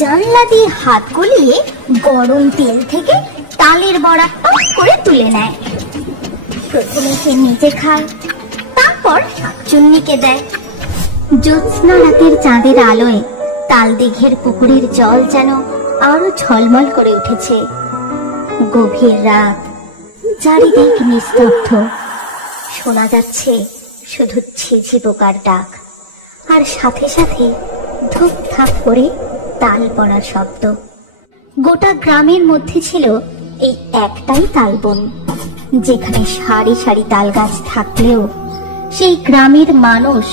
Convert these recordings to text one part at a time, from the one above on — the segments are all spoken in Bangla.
জানলা দিয়ে হাত গলিয়ে গরম তেল থেকে তালের বড়া টক করে তুলে নেয়। প্রথমে সে নিজে খায়, তারপর শাকচুন্নিকে দেয়। জ্যোৎস্না রাতের চাঁদের আলোয় তাল দিঘের পুকুরের জল যেন আরো ঝলমল করে উঠেছে। গভীর রাত, চারিদিক নিস্তব্ধ, শোনা যাচ্ছে শুধু ঝিঝি পোকার ডাক, আর সাথে সাথে ধূপ ধাপ করে তাল পড়ার শব্দ। গোটা গ্রামের মধ্যে ছিল এই একটাই তালবন, যেখানে সারি সারি তাল গাছ থাকলেও সেই গ্রামের মানুষ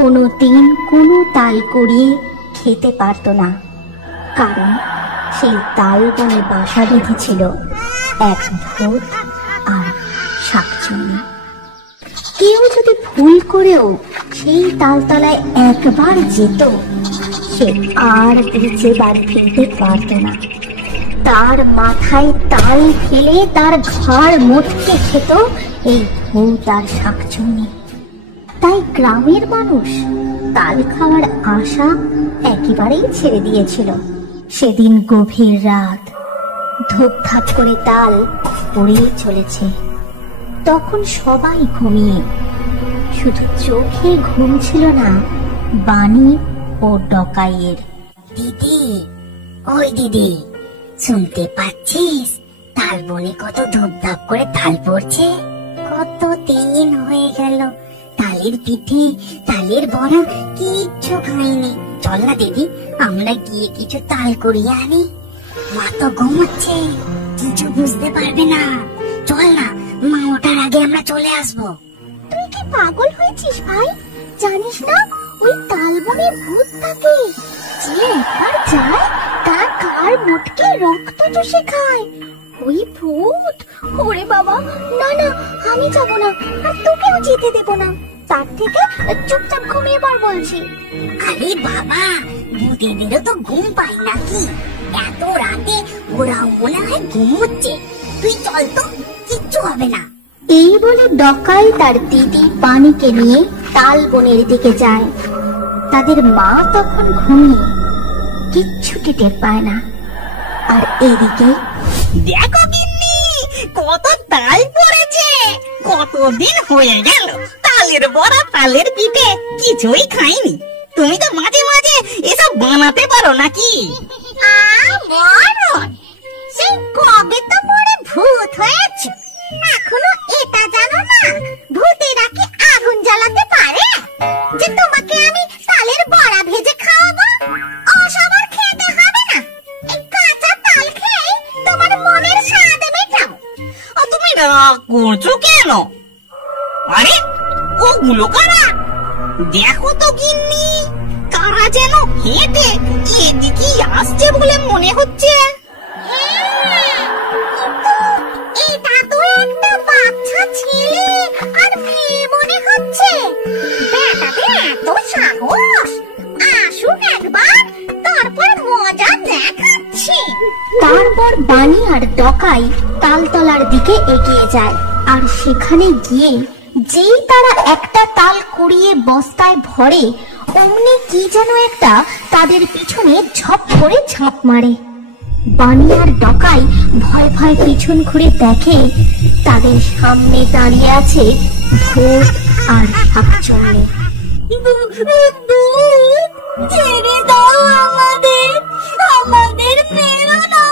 কোনো দিন কোনো তাল কুড়িয়ে খেতে পারত না, কারণ সেই তালবনে বাসা বেঁধেছিল এক ভূত আর শাকচুন্নি। কেউ যদি ভুল করেও সেই তালতলায় একবার যেত, সে আর বেঁচে বাড়ি ফিরতে পারত না। তার মাথায় তাল ফেলে তার ঘাড় মোটকে খেত এই ভূত আর শাকচুন্নি। তাই গ্রামের মানুষ তাল খাওয়ার আশা একেবারেই ছেড়ে দিয়েছিল। সেদিন গভীর রাত, ধূপ ধাপ করে তাল পড়েই চলেছে। তখন সবাই ঘুমিয়ে, শুধু চোখে ঘুম ছিল না বানি ও ডকাইয়ের। দিদি, ওই দিদি, শুনতে পাচ্ছিস তাল বনে কত ধূপধাপ করে তাল পড়ছে? কত দিন হয়ে গেল তালের পিঠে, তালের বড়া কিচ্ছু খাইনি। চল না দিদি, আমরা গিয়ে কিছু তাল কুড়িয়ে আনি। মা তো ঘুমোচ্ছে, কিছু বুঝতে পারবে না। চল না, মা ওঠার আগে আমরা চলে আসবো। তুই কি পাগল হয়েছিস ভাই? জানিস না ওই তালবনে ভূত থাকে, যে একবার যায় তার ঘাড় মোটকে রক্ত চুষে খায়। ওই ভূত? ওরে বাবা, না না, আমি যাব না, আর তোকেও যেতে দেব না। তার থেকে চুপচাপ ঘুমিয়ে পড় বলছি। আরে বাবা, ভূতেদেরও তো ঘুম পায় নাকি? এত রাতে ওরাও মনে হয় ঘুমোচ্ছে। তুই চল তো, কিচ্ছু হবে না। এই বলে ডকাই তার দিদি বানিকে নিয়ে তাল বনের দিকে যায়। তাদের মা তখন ঘুমিয়ে কিচ্ছুটি টের পায় না। আর এদিকে দেখো গিন্নি, কত তাল পড়েছে। কতদিন হয়ে গেল তালের বড়া, তালের পিঠে কিছুই খাইনি। তুমি তো মাঝে মাঝে এসব বানাতে পারো নাকি? সেই কবে তো পরে ভূত হয়েছে, এখনো এটা জানো না ভূতেরা কি আগুন জ্বালাতে পারে যে তোমাকে আমি তালের বড়া ভেজে খাওয়াবো? ওসব আর খেতে হবে না, এই কাঁচা তাল খেয়ে তোমার মনের স্বাদ মেটাও। তুমি রাগ করছো কেন? আরে ওগুলো কারা? দেখো তো গিন্নি, কারা যেন হেঁটে এদিকে আসছে বলে মনে হচ্ছে। এটা তো একটা বাচ্চা ছেলে আর মেয়ে মনে হচ্ছে। বেটাদের এত সাহস! আসুন একবার, তারপর মজা দেখাচ্ছি। তারপর বানি আর ডকাই তালতলার দিকে এগিয়ে যায়। আর সেখানে গিয়ে যেই তারা একটা তাল কুড়িয়ে বস্তায় ভরে, অমনি কি যেন একটা তাদের পিছনে ঝপ করে ঝাঁপ মারে। বানি আর ডকাই ভয় ভয় পিছন ঘুরে দেখে তাদের সামনে দাঁড়িয়ে আছে ভূত আর শাকচুন্নি। ছেড়ে দাও আমাদের, আমাদের মেরো না।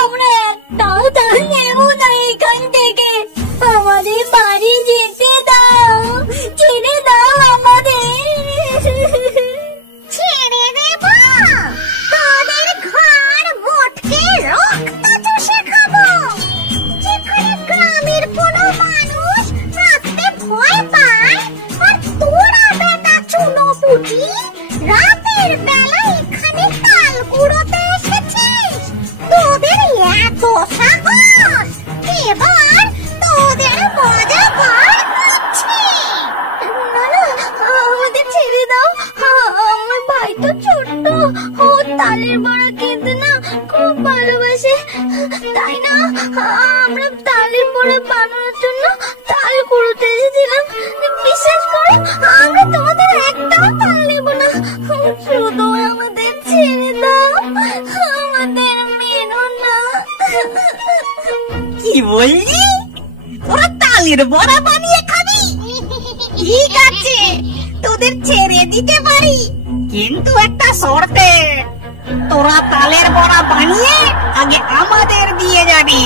আমরা একটাও তাল নেব না এখান থেকে। আমাদের বাড়ি যেতে দাও, ছেড়ে দাও আমাদের। ছেড়ে দেব? তোদের ঘাড় মোটকে রক্ত চুষে খাবো। যেখানে গ্রামের কোনো মানুষ থাকতে ভয় পায়, আর তোরা বেটা চুনোপুটি রাতের বেলা এখানে তাল কুড়োতে এসেছিস। তোদের এত সাহস! এবার তোদের মজা বার করছি। না না, আমাদের ছেড়ে দাও। আমার ভাই তো ছোট্ট, ও তালের বড়া খেতে না খুব ভালোবাসে। তাই না আমরা তালের বড়া বানানোর জন্য তাল কুড়োতে এসেছিলাম। বিশ্বাস করো, আমরা তোমাদের একটাও তাল নেব না। শুধু আমাদের ছেড়ে দাও, কি বললি? ওরা তালের বড়া বানিয়ে খাবি? ঠিক আছে, তোদের ছেড়ে দিতে পারি, কিন্তু একটা শর্তে। তোরা তালের বড়া বানিয়ে আগে আমাদের দিয়ে যাবি।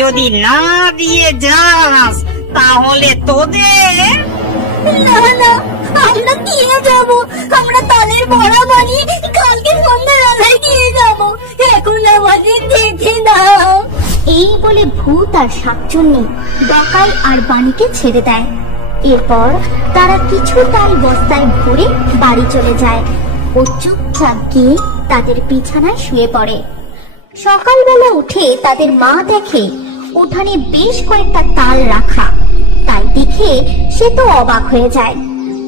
যদি না দিয়ে যাস তাহলে তোদের... না না, আমরা দিয়ে যাবো। আমরা তালের বড়া বানিয়ে কালকে সন্ধ্যাবেলায় দিয়ে যাবো। এখন আমাদের যেতে দাও। এই বলে ভূত আর শাকচুন্নি ডকাই আর বাণীকে ছেড়ে দেয়। এরপর তারা কিছু তাল বস্তায় ভরে বাড়ি চলে যায় ও চুপচাপ গিয়ে তাদের বিছানায় শুয়ে পড়ে। সকালবেলা উঠে তাদের মা দেখে উঠানে বেশ কয়েকটা তাল রাখা। তাই দেখে সে তো অবাক হয়ে যায়।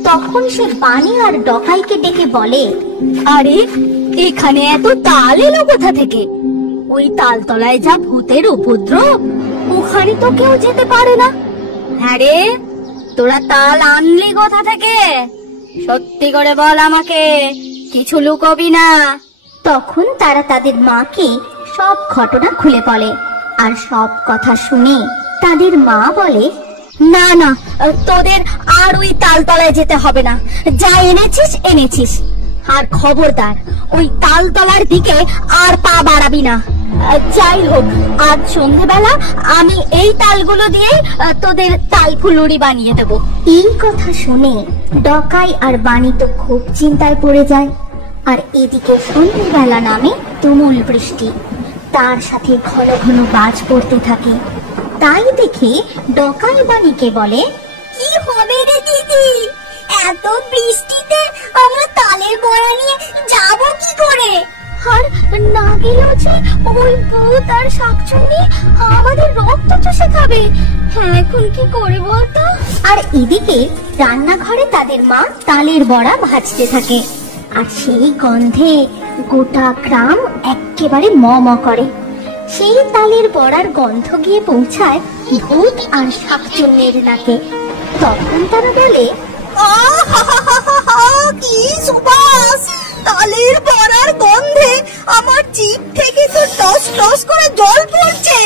তখন সে বাণী আর ডকাইকে ডেকে বলে, আরে এখানে এত তাল এলো কোথা থেকে? ওই তালতলায় যা ভূতের উপদ্রব, ওখানে তো কেউ যেতে পারে না। হ্যাঁ রে, তোরা তাল আনলি কোথা থেকে? সত্যি করে বল আমাকে, কিছু লুকোবি না। তখন তারা তাদের মাকে সব ঘটনা খুলে বলে। আর সব কথা শুনে তাদের মা বলে, না না, তোদের আর ওই তালতলায় যেতে হবে না। যা এনেছিস এনেছিস, আর খবরদার ওই তালতলার দিকে আর পা বাড়াবি না। যাই হোক, আজ সন্ধ্যেবেলা আমি এই তালগুলো দিয়ে তোদের তাল ফুলুরি বানিয়ে দেবো। এই কথা শুনে ডকাই আর বাণী তো খুব চিন্তায় পড়ে যায়। আর এদিকে সন্ধ্যেবেলা নামে তুমুল বৃষ্টি, তার সাথে ঘন ঘন বাজ পড়তে থাকে। তাই দেখে ডকাই বাণীকে বলে, কি হবে রে দিদি, এত বৃষ্টিতে আমরা তালের বড়া নিয়ে যাবো কি করে? আর না গেলেও যে ওই ভূত আর শাকচুন্নি আমাদের রক্ত চষে খাবে। হ্যাঁ, এখন কি করে বলতো? আর এদিকে রান্নাঘরে তাদের মা তালের বড়া ভাজতে থাকে। আর সেই গন্ধে গোটা গ্রাম একেবারে ম ম করে। সেই তালের বড়ার গন্ধ গিয়ে পৌঁছায় ভূত আর শাকচুন্নির নাকে। তখন তারা বলে, কি সুবাস! তালের বড়ার গন্ধে আমার জিভ থেকে তো টস টস করে জল পড়ছে।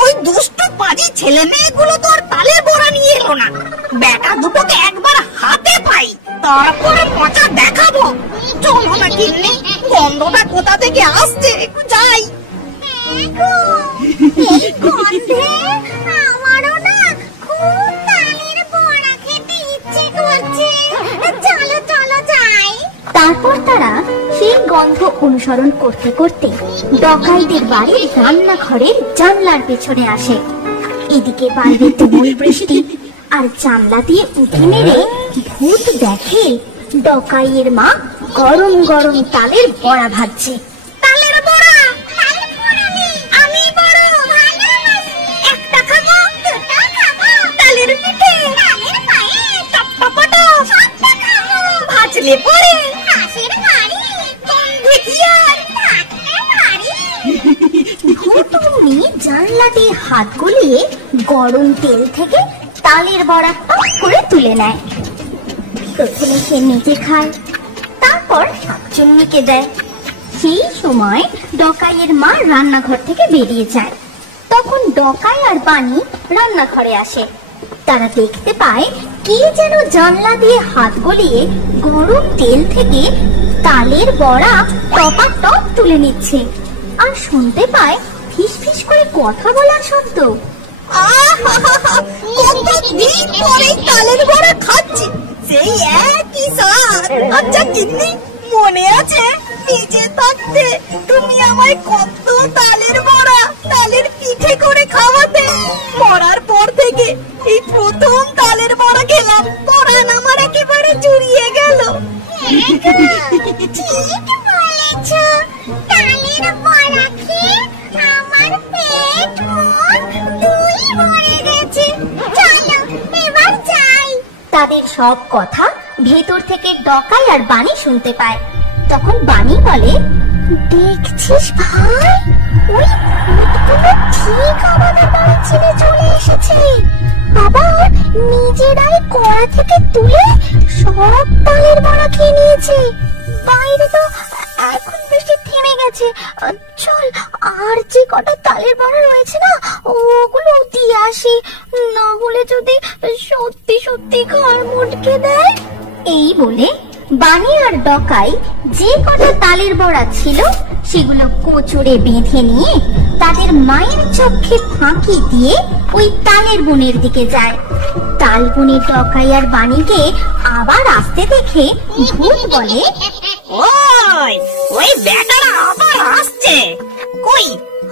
ওই দুষ্টু পাজি ছেলে মেয়েগুলো তো আর তালের বড়া নিয়ে এলো না। বেটা দুটোকে একবার হাতে পাই, তারপরে মজা দেখাবো। চলো না গিন্নি, গন্ধটা কোথা থেকে আসছে একটু যাই। এই গন্ধে আমারও না খুব তালের বড়া খেতে ইচ্ছে করছে। চলো চলো যাই। তারপর তারা সেই গন্ধ অনুসরণ করতে করতে ডকাইদের বাড়ির রান্নাঘরের জানলার পেছনে আসে। এদিকে বাইরে তুমুল বৃষ্টি, আর জানলা দিয়ে উঠে মেরে ভূত দেখে ডকাইয়ের মা গরম গরম তালের বড়া ভাজছে। তালের বড়া, তালের বড়া নেই, আমি বড় ভালোবাসি। একটা খাবো, দুটো খাবো। তালের পিঠে, তালের পায়েস, চটপটা সবটা খাবো। ভাজলে পরে হাসির বাড়ি, গন্ধে কি আর থাকতে পারি। ভূতনি জানলা দিয়ে হাত গলিয়ে গরম তেল থেকে তালের বড়া টপ করে তুলে নেয়। প্রথমে সে নিজে খায়, তারপর শাকচুন্নিকে দেয়। সেই সময় ডকাইয়ের মা রান্নাঘর থেকে বেরিয়ে যায়। তখন ডকাই আর বাণী রান্নাঘরে আসে। তারা দেখতে পায় কে যেন জানলা দিয়ে হাত গলিয়ে গরম তেল থেকে তালের বড়া টপা টপ তুলে নিচ্ছে। আর শুনতে পায় ফিস ফিস করে কথা বলার শব্দ। কতদিন পরে তালের বড়া খাচ্ছি, সেই একই স্বাদ। আচ্ছা গিন্নি, মনে আছে নিজে থাকতে তুমি আমায় কত তালের বড়া, তালের পিঠে করে খাওয়াতে? মরার পর থেকে এই প্রথম তালের বড়া খেলাম, পরাণ আমার একেবারে জুড়িয়ে গেল। ঠিক বলেছ, তালের বড়া খেয়ে আমার পেট মন দুই ভরে গেছে। চলো এবার যাই। তাদের সব কথা ভেতর থেকে ডকাই আর বাণী শুনতে পায়। তখন বাণী বলে, দেখছিস ভাই, ওই ভূতগুলো ঠিক আমাদের বাড়ি ছেড়ে চলে এসেছে। আবার নিজেরাই কড়া থেকে তুলে সব তালের বড়া খেয়ে নিয়েছে। বাইরে তো এখন বৃষ্টি থেমে গেছে। আছে, চল আর যে কটা তালের বড়া রয়েছে না ওগুলো দিয়ে আসি, না হলে যদি সত্যি সত্যি ঘর মুটকে দেয়। এই বলে বানি আর ডকাই যে কটা তালের বড়া ছিল সেগুলো কোচরে বেঁধে নিয়ে তাদের মায়ের চোখে ফাঁকি দিয়ে ওই তালের বনের দিকে যায়। তাল বনে ডকাই আর বানিকে আবার আসতে দেখে ভূত বলে, ওই বেটারা আবার আসছে, কই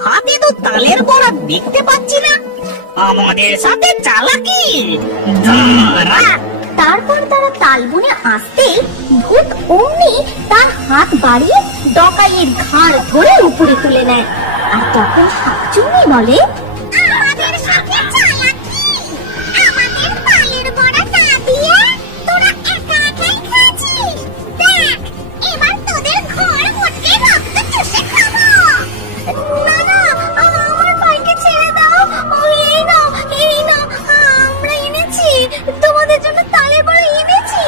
হাতে তো তালের বড়া দেখতে পাচ্ছি না, আমাদের সাথে চালাকি। তারপর তারা তালবনে আসতে ভূত অমনি তার হাত বাড়িয়ে ডকাইয়ের ঘাড় ধরে উপরে তুলে নেয়। আর তখন শাকচুন্নি বলে, আমাদের সাথে চালাকি, আমাদের তালের বড়া না দিয়ে তোরা একা একাই খাচ্ছিস, দেখ এবার তোদের ঘর মুটকে রক্ত চুষে খাবো। না না, আমার ভাইকে ছেড়ে দাও, এই নাও আমরা এনেছি তোমাদের জন্য তালের বড়া এনেছি।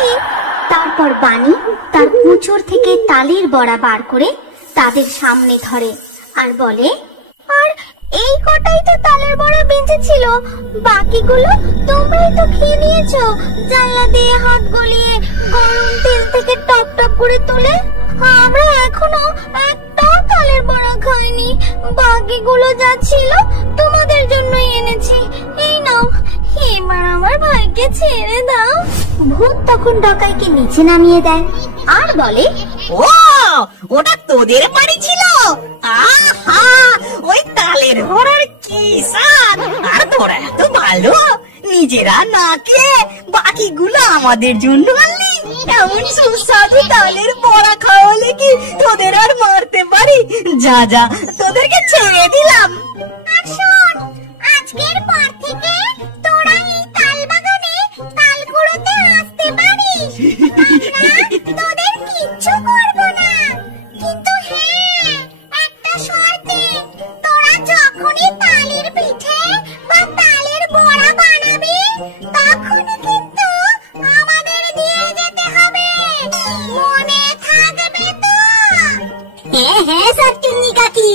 তারপর বানি তার কুচোর থেকে তালের বড়া বার করে তাদের সামনে ধরে আর বলে, আর এই কটাই তো তালের বড়া বেঁচে ছিল, বাকিগুলো তোমরাই তো খেয়ে নিয়েছো জানলা দিয়ে হাত গলিয়ে গরম তেল থেকে টপ টপ করে তুলে। আমরা এখনো একটাও তালের বড়া খাইনি, বাকিগুলো যা ছিল তোমাদের জন্যই এনেছি, এই নাও এবার আমার ভাইকে ছেড়ে দাও। ভূত তখন ডকাইকে নিচে নামিয়ে দেয় আর বলে, ওটা তোদের বাড়ি ছিল? আহা, ওই তালের বড়ার কি স্বাদ! আর তোরা এত ভালো, নিজেরা না খেয়ে বাকিগুলো আমাদের জন্য আনলি। এমন সুস্বাদু তালের বড়া খাওয়ালে কি তোদের আর মারতে পারি? যা যা, তোদেরকে ছেড়ে দিলাম। আর শোন, আজকের পর থেকে তোরা এই তাল বাগানে তাল কুড়োতে আসতে পারিস, আমরা তোদের কিচ্ছু করব না। কিন্তু হ্যাঁ, একটা শর্তে, তোরা যখনই তালের পিঠে বা তালের বড়া বানাবি তখনই কিন্তু আমাদের দিয়ে যেতে হবে, মনে থাকবে তো? হ্যাঁ হ্যাঁ শাকচুন্নি কাকি,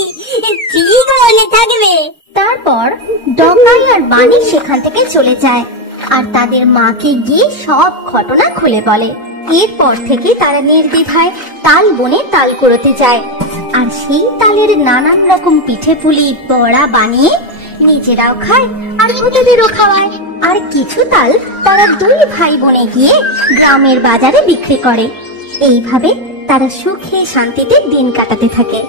ঠিক মনে থাকবে। তারপর ডকাই আর বানি সেখান থেকে চলে যায় আর তাদের মাকে গিয়ে সব ঘটনা খুলে বলে। এরপর থেকে তারা নির্দ্বিধায় তাল বনে তাল কুড়োতে যায় আর সেই তালের নানান রকম পিঠে পুলি বড়া বানিয়ে নিজেরাও খায় আর ভূতেদেরও খাওয়ায়। আর কিছু তাল তারা দুই ভাই বোনে গিয়ে গ্রামের বাজারে বিক্রি করে। এইভাবে তারা সুখে শান্তিতে দিন কাটাতে থাকে।